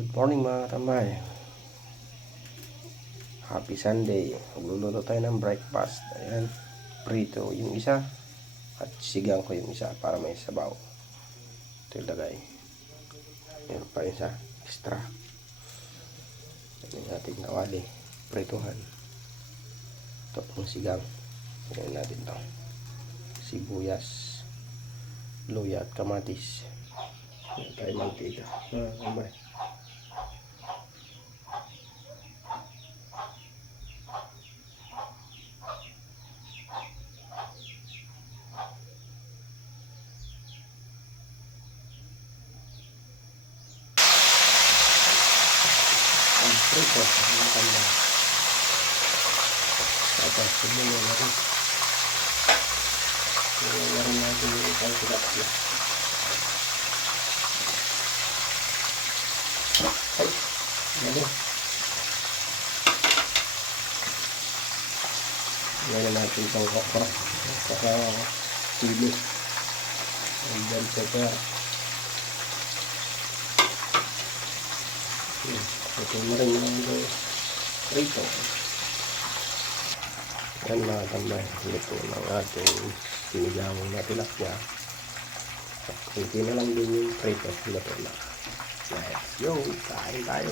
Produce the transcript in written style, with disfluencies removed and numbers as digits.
Good morning mga tambay. Happy Sunday. Magluluto tayo ng breakfast. Ayan, prito yung isa at sigang ko yung isa para may sabaw. Ito yung lagay. Meron pa isa extra. Ayan natin kawali. Prituhan. Ito yung sigang. Ayan natin ito. Sibuyas, luya at kamatis. Ayan tayo mantika. Tambay. Prito ang tanda. Tapos tumulong na rin. Tumulong na rin natin yung isang tilapia. Ay! Ano? Ngayon natin itong okra. Saka chili. And then pepper. Ito na rin yung prito. Yan mga tambay. Ito ng ating sinigawang na tilapia. Kunti na lang din yung prito. Ito na. Let's go! Kain tayo!